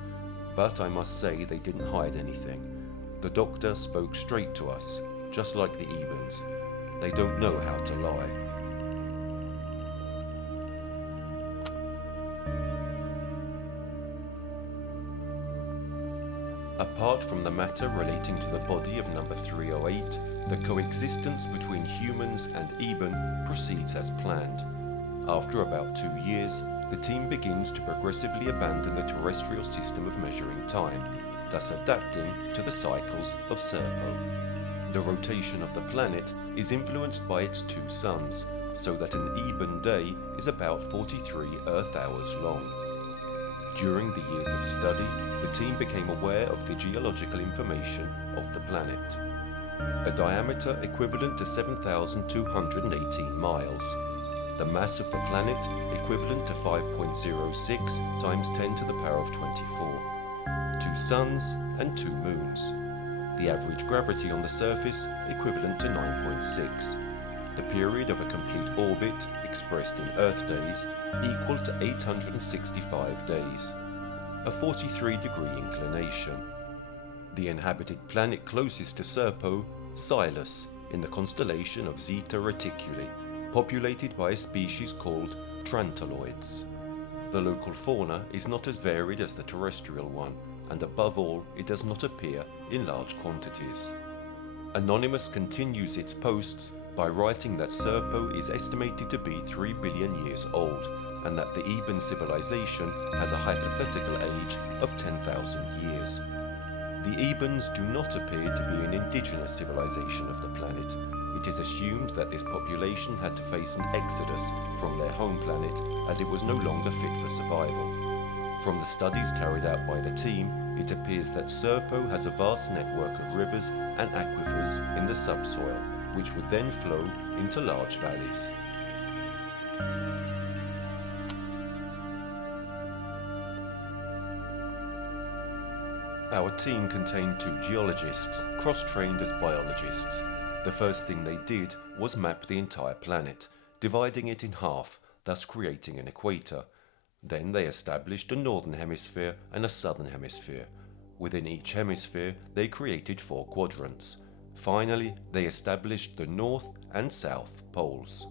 but I must say they didn't hide anything. The doctor spoke straight to us, just like the Ebens. They don't know how to lie. Apart from the matter relating to the body of number 308, the coexistence between humans and Eben proceeds as planned. After about 2 years, the team begins to progressively abandon the terrestrial system of measuring time, thus adapting to the cycles of Serpo. The rotation of the planet is influenced by its 2 suns, so that an Eben day is about 43 Earth hours long. During the years of study, the team became aware of the geological information of the planet. A diameter equivalent to 7,218 miles. The mass of the planet equivalent to 5.06 times 10 to the power of 24. 2 suns and 2 moons. The average gravity on the surface equivalent to 9.6. The period of a complete orbit, expressed in Earth days, equal to 865 days. A 43-degree inclination. The inhabited planet closest to Serpo, Silas, in the constellation of Zeta Reticuli, populated by a species called Trantiloids. The local fauna is not as varied as the terrestrial one, and above all, it does not appear in large quantities. Anonymous continues its posts by writing that Serpo is estimated to be 3 billion years old, and that the Eben civilization has a hypothetical age of 10,000 years. The Ebens do not appear to be an indigenous civilization of the planet. It is assumed that this population had to face an exodus from their home planet as it was no longer fit for survival. From the studies carried out by the team, it appears that Serpo has a vast network of rivers and aquifers in the subsoil, which would then flow into large valleys. Our team contained 2 geologists, cross-trained as biologists. The first thing they did was map the entire planet, dividing it in half, thus creating an equator. Then they established a northern hemisphere and a southern hemisphere. Within each hemisphere, they created 4 quadrants. Finally, they established the north and south poles.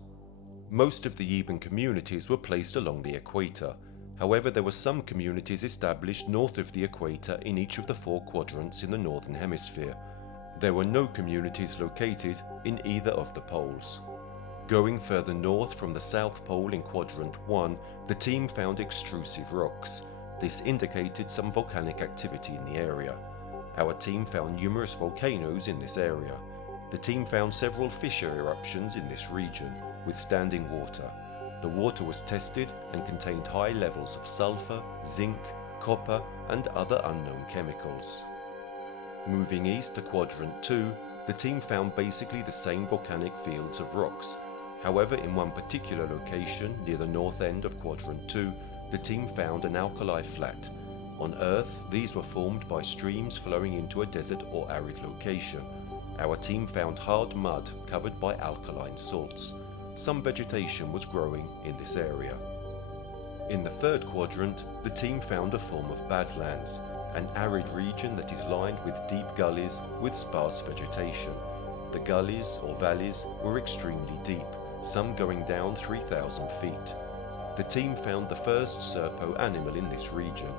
Most of the Eben communities were placed along the equator. However, there were some communities established north of the equator in each of the 4 quadrants in the northern hemisphere. There were no communities located in either of the poles. Going further north from the South Pole in Quadrant 1, the team found extrusive rocks. This indicated some volcanic activity in the area. Our team found numerous volcanoes in this area. The team found several fissure eruptions in this region, with standing water. The water was tested and contained high levels of sulfur, zinc, copper, and other unknown chemicals. Moving east to Quadrant 2, the team found basically the same volcanic fields of rocks. However, in one particular location near the north end of Quadrant 2, the team found an alkali flat. On Earth, these were formed by streams flowing into a desert or arid location. Our team found hard mud covered by alkaline salts. Some vegetation was growing in this area. In the third quadrant, the team found a form of badlands, an arid region that is lined with deep gullies with sparse vegetation. The gullies or valleys were extremely deep, some going down 3,000 feet. The team found the first Serpo animal in this region.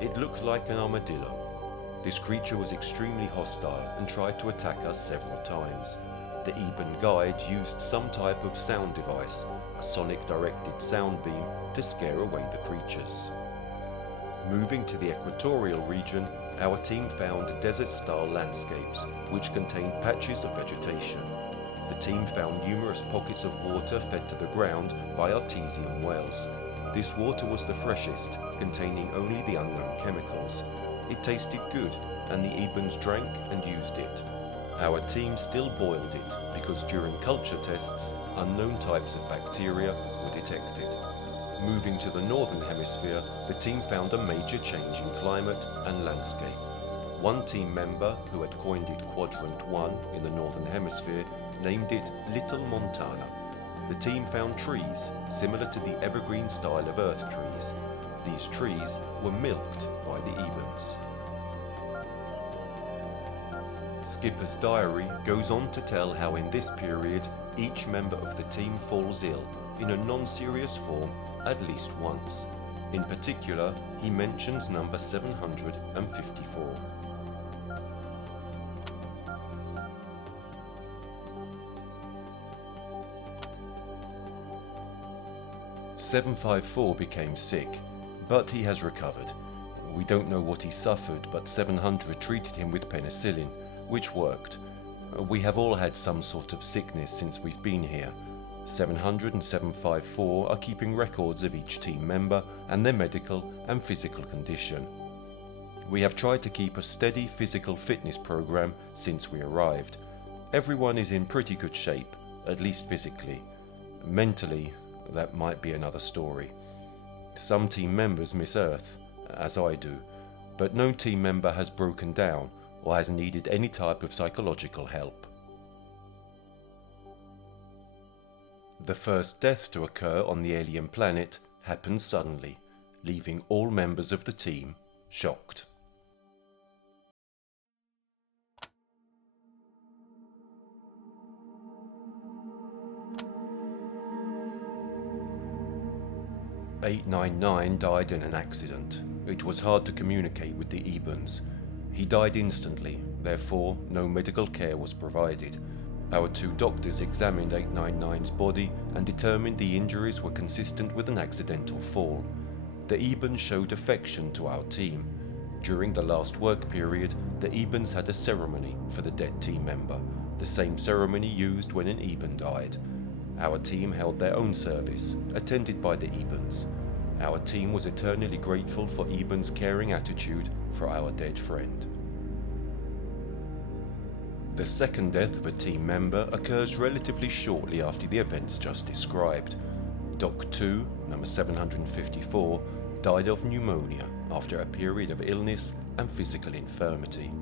It looked like an armadillo. This creature was extremely hostile and tried to attack us several times. The Eben guide used some type of sound device, a sonic-directed sound beam, to scare away the creatures. Moving to the equatorial region, our team found desert-style landscapes, which contained patches of vegetation. The team found numerous pockets of water fed to the ground by artesian wells. This water was the freshest, containing only the unknown chemicals. It tasted good, and the Ebens drank and used it. Our team still boiled it, because during culture tests, unknown types of bacteria were detected. Moving to the northern hemisphere, the team found a major change in climate and landscape. One team member, who had coined it Quadrant 1 in the northern hemisphere, named it Little Montana. The team found trees similar to the evergreen style of Earth trees. These trees were milked by the Ebens. Skipper's diary goes on to tell how in this period each member of the team falls ill in a non-serious form at least once. In particular, he mentions number 754. 754 became sick, but he has recovered. We don't know what he suffered, but 700 treated him with penicillin, which worked. We have all had some sort of sickness since we've been here. 700 and 754 are keeping records of each team member and their medical and physical condition. We have tried to keep a steady physical fitness program since we arrived. Everyone is in pretty good shape, at least physically. Mentally, that might be another story. Some team members miss Earth, as I do, but no team member has broken down or has needed any type of psychological help. The first death to occur on the alien planet happened suddenly, leaving all members of the team shocked. "899 died in an accident. It was hard to communicate with the Ebens. He died instantly, therefore no medical care was provided. Our two doctors examined 899's body and determined the injuries were consistent with an accidental fall. The Ebens showed affection to our team. During the last work period, the Ebens had a ceremony for the dead team member, the same ceremony used when an Eben died. Our team held their own service, attended by the Ebens. Our team was eternally grateful for Eben's caring attitude for our dead friend." The second death of a team member occurs relatively shortly after the events just described. Doc 2, number 754, died of pneumonia after a period of illness and physical infirmity.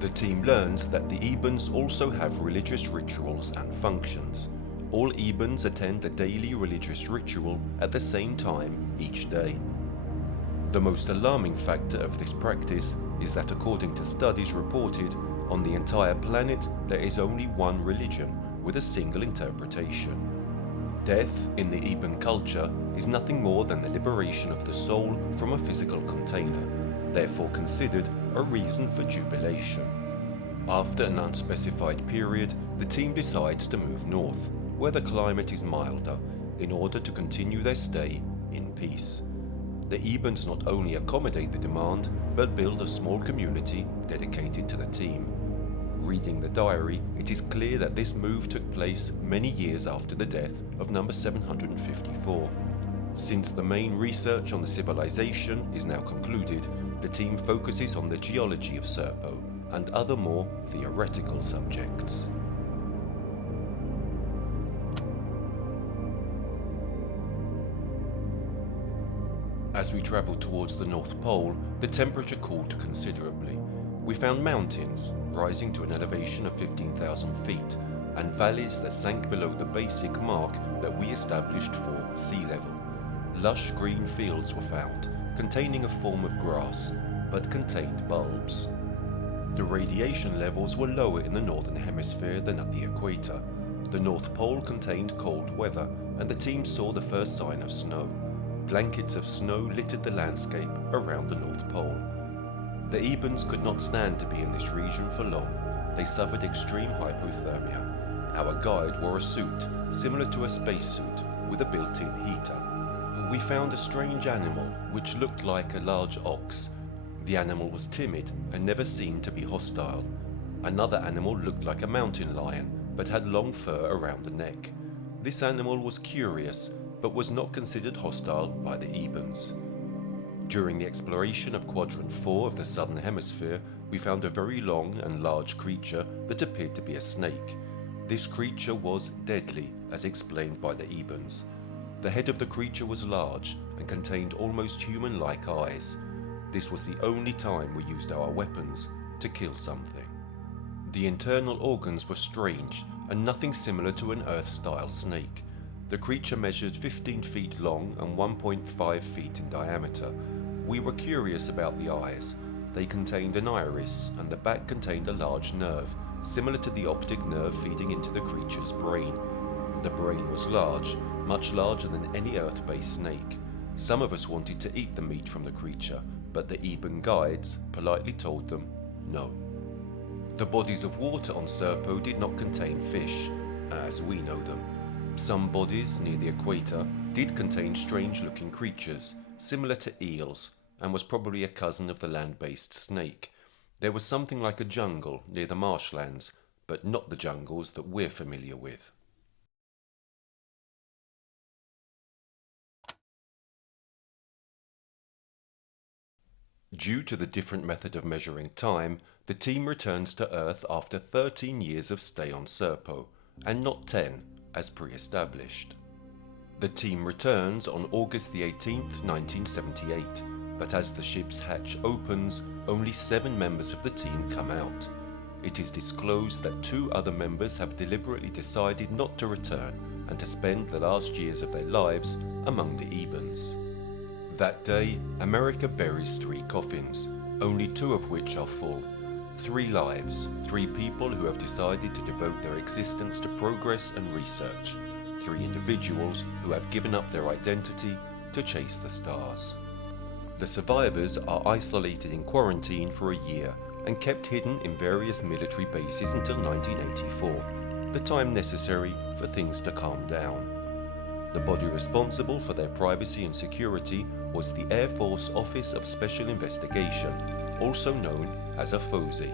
The team learns that the Ebens also have religious rituals and functions. All Ebens attend a daily religious ritual at the same time each day. The most alarming factor of this practice is that according to studies reported, on the entire planet there is only one religion with a single interpretation. Death in the Eben culture is nothing more than the liberation of the soul from a physical container, therefore considered a reason for jubilation. After an unspecified period, the team decides to move north, where the climate is milder, in order to continue their stay in peace. The Ebens not only accommodate the demand, but build a small community dedicated to the team. Reading the diary, it is clear that this move took place many years after the death of number 754. Since the main research on the civilization is now concluded, the team focuses on the geology of Serpo and other more theoretical subjects. As we travelled towards the North Pole, the temperature cooled considerably. We found mountains rising to an elevation of 15,000 feet and valleys that sank below the basic mark that we established for sea level. Lush green fields were found, containing a form of grass, but contained bulbs. The radiation levels were lower in the northern hemisphere than at the equator. The North Pole contained cold weather, and the team saw the first sign of snow. Blankets of snow littered the landscape around the North Pole. The Ebens could not stand to be in this region for long. They suffered extreme hypothermia. Our guide wore a suit, similar to a spacesuit, with a built-in heater. We found a strange animal, which looked like a large ox. The animal was timid and never seemed to be hostile. Another animal looked like a mountain lion, but had long fur around the neck. This animal was curious, but was not considered hostile by the Ebens. During the exploration of Quadrant 4 of the Southern Hemisphere, we found a very long and large creature that appeared to be a snake. This creature was deadly, as explained by the Ebens. The head of the creature was large and contained almost human-like eyes. This was the only time we used our weapons to kill something. The internal organs were strange and nothing similar to an Earth-style snake. The creature measured 15 feet long and 1.5 feet in diameter. We were curious about the eyes. They contained an iris, and the back contained a large nerve, similar to the optic nerve feeding into the creature's brain. The brain was large, much larger than any Earth-based snake. Some of us wanted to eat the meat from the creature, but the Eben guides politely told them no. The bodies of water on Serpo did not contain fish, as we know them. Some bodies near the equator did contain strange-looking creatures, similar to eels, and was probably a cousin of the land-based snake. There was something like a jungle near the marshlands, but not the jungles that we're familiar with. Due to the different method of measuring time, the team returns to Earth after 13 years of stay on Serpo, and not 10, as pre-established. The team returns on August the 18th, 1978, but as the ship's hatch opens, only 7 members of the team come out. It is disclosed that 2 other members have deliberately decided not to return and to spend the last years of their lives among the Ebens. That day, America buries 3 coffins, only 2 of which are full. 3 lives, 3 people who have decided to devote their existence to progress and research. 3 individuals who have given up their identity to chase the stars. The survivors are isolated in quarantine for a year and kept hidden in various military bases until 1984, the time necessary for things to calm down. The body responsible for their privacy and security was the Air Force Office of Special Investigation, also known as a FOSI.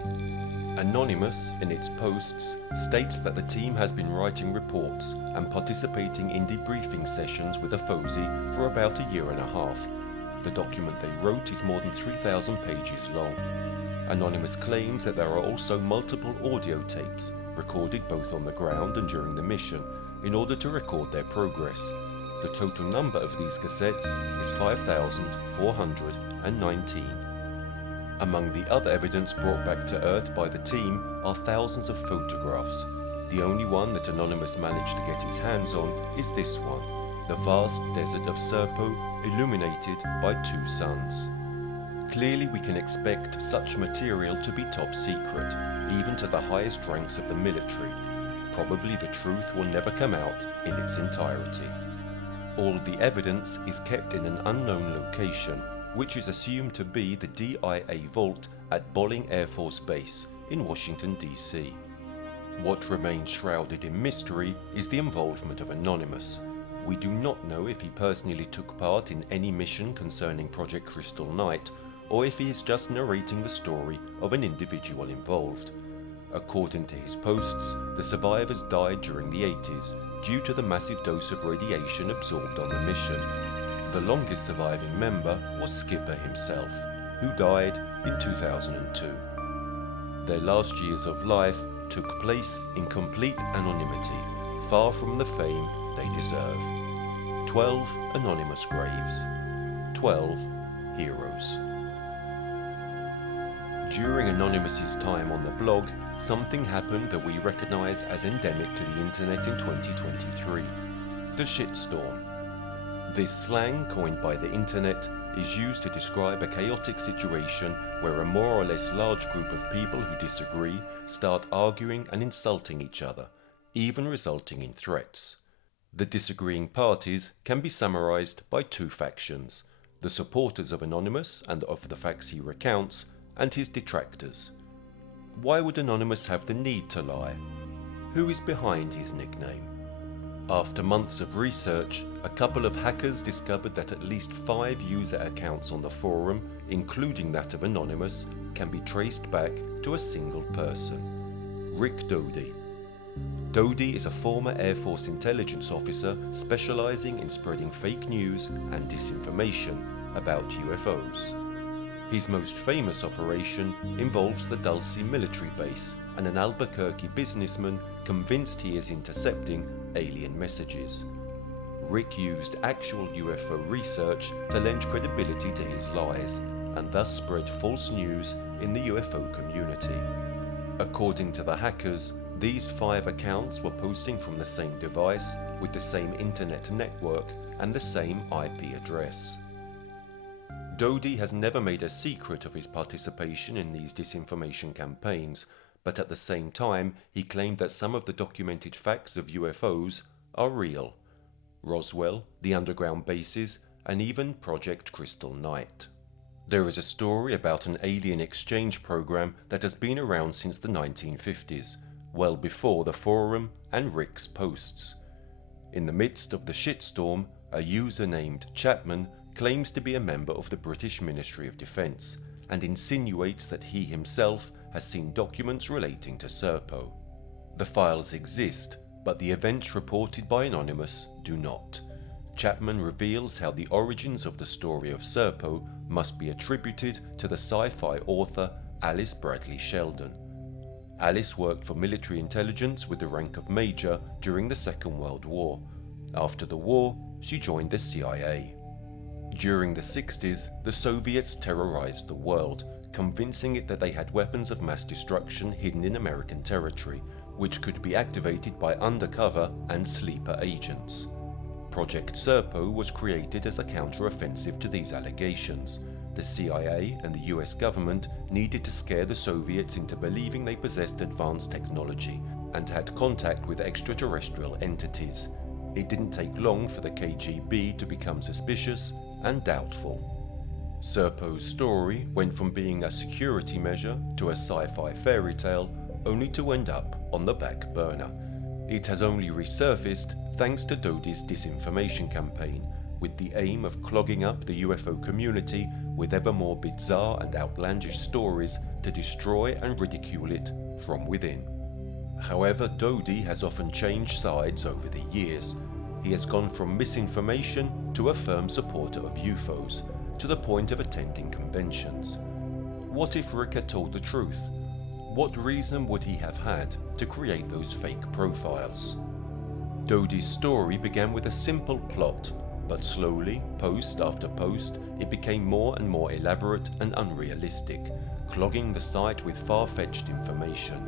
Anonymous in its posts states that the team has been writing reports and participating in debriefing sessions with a FOSI for about a year and a half. The document they wrote is more than 3,000 pages long. Anonymous claims that there are also multiple audio tapes recorded both on the ground and during the mission in order to record their progress. The total number of these cassettes is 5,419. Among the other evidence brought back to Earth by the team are thousands of photographs. The only one that Anonymous managed to get his hands on is this one, the vast desert of Serpo illuminated by 2 suns. Clearly we can expect such material to be top secret, even to the highest ranks of the military. Probably the truth will never come out in its entirety. All the evidence is kept in an unknown location, which is assumed to be the DIA vault at Bolling Air Force Base in Washington, D.C. What remains shrouded in mystery is the involvement of Anonymous. We do not know if he personally took part in any mission concerning Project Crystal Knight, or if he is just narrating the story of an individual involved. According to his posts, the survivors died during the 80s due to the massive dose of radiation absorbed on the mission. The longest surviving member was Skipper himself, who died in 2002. Their last years of life took place in complete anonymity, far from the fame they deserve. 12 anonymous graves. 12 heroes. During Anonymous's time on the blog, something happened that we recognize as endemic to the internet in 2023. The shitstorm. This slang, coined by the internet, is used to describe a chaotic situation where a more or less large group of people who disagree start arguing and insulting each other, even resulting in threats. The disagreeing parties can be summarized by 2 factions: the supporters of Anonymous and of the facts he recounts, and his detractors. Why would Anonymous have the need to lie? Who is behind his nickname? After months of research, a couple of hackers discovered that at least 5 user accounts on the forum, including that of Anonymous, can be traced back to a single person: Rick Doty. Doty is a former Air Force intelligence officer specializing in spreading fake news and disinformation about UFOs. His most famous operation involves the Dulce military base and an Albuquerque businessman convinced he is intercepting alien messages. Rick used actual UFO research to lend credibility to his lies, and thus spread false news in the UFO community. According to the hackers, these 5 accounts were posting from the same device, with the same internet network and the same IP address. Doty has never made a secret of his participation in these disinformation campaigns, but at the same time he claimed that some of the documented facts of UFOs are real. Roswell, the underground bases, and even Project Crystal Knight. There is a story about an alien exchange program that has been around since the 1950s, well before the forum and Rick's posts. In the midst of the shitstorm, a user named Chapman claims to be a member of the British Ministry of Defence and insinuates that he himself has seen documents relating to Serpo. The files exist, but the events reported by Anonymous do not. Chapman reveals how the origins of the story of Serpo must be attributed to the sci-fi author Alice Bradley Sheldon. Alice worked for military intelligence with the rank of major during the Second World War. After the war, she joined the CIA. During the 60s, the Soviets terrorized the world, convincing it that they had weapons of mass destruction hidden in American territory, which could be activated by undercover and sleeper agents. Project Serpo was created as a counter-offensive to these allegations. The CIA and the US government needed to scare the Soviets into believing they possessed advanced technology and had contact with extraterrestrial entities. It didn't take long for the KGB to become suspicious and doubtful. Serpo's story went from being a security measure to a sci-fi fairy tale, only to end up on the back burner. It has only resurfaced thanks to Dodi's disinformation campaign, with the aim of clogging up the UFO community with ever more bizarre and outlandish stories to destroy and ridicule it from within. However, Dodi has often changed sides over the years. He has gone from misinformation to a firm supporter of UFOs, to the point of attending conventions. What if Rick had told the truth? What reason would he have had to create those fake profiles? Dodi's story began with a simple plot, but slowly, post after post, it became more and more elaborate and unrealistic, clogging the site with far-fetched information.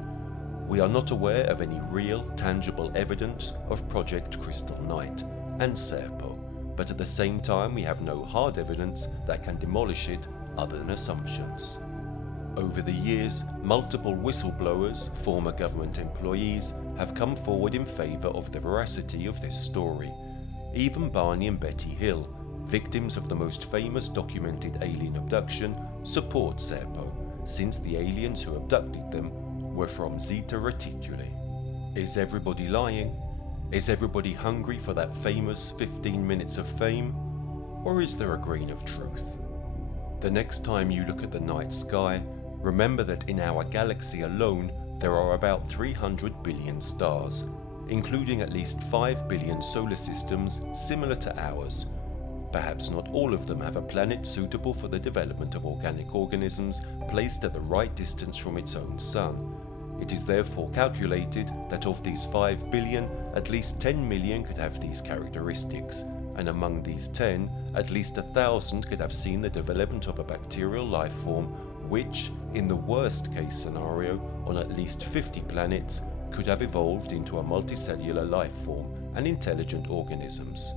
We are not aware of any real, tangible evidence of Project Crystal Knight and Serpo, but at the same time we have no hard evidence that can demolish it other than assumptions. Over the years, multiple whistleblowers, former government employees, have come forward in favour of the veracity of this story. Even Barney and Betty Hill, victims of the most famous documented alien abduction, support Serpo, since the aliens who abducted them were from Zeta Reticuli. Is everybody lying? Is everybody hungry for that famous 15 minutes of fame? Or is there a grain of truth? The next time you look at the night sky, remember that in our galaxy alone there are about 300 billion stars, including at least 5 billion solar systems similar to ours. Perhaps not all of them have a planet suitable for the development of organic organisms placed at the right distance from its own sun. It is therefore calculated that of these 5 billion, at least 10 million could have these characteristics, and among these 10, at least 1,000 could have seen the development of a bacterial life form which, in the worst case scenario, on at least 50 planets, could have evolved into a multicellular life form and intelligent organisms.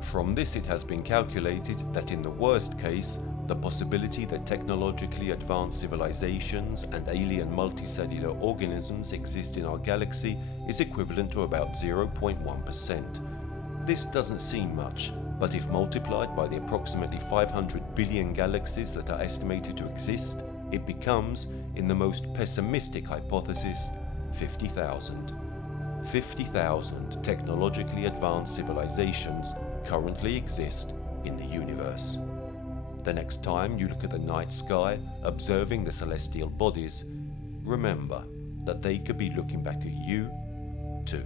From this it has been calculated that in the worst case, the possibility that technologically advanced civilizations and alien multicellular organisms exist in our galaxy is equivalent to about 0.1%. This doesn't seem much, but if multiplied by the approximately 500 billion galaxies that are estimated to exist, it becomes, in the most pessimistic hypothesis, 50,000. 50,000 technologically advanced civilizations currently exist in the universe. The next time you look at the night sky, observing the celestial bodies, remember that they could be looking back at you too.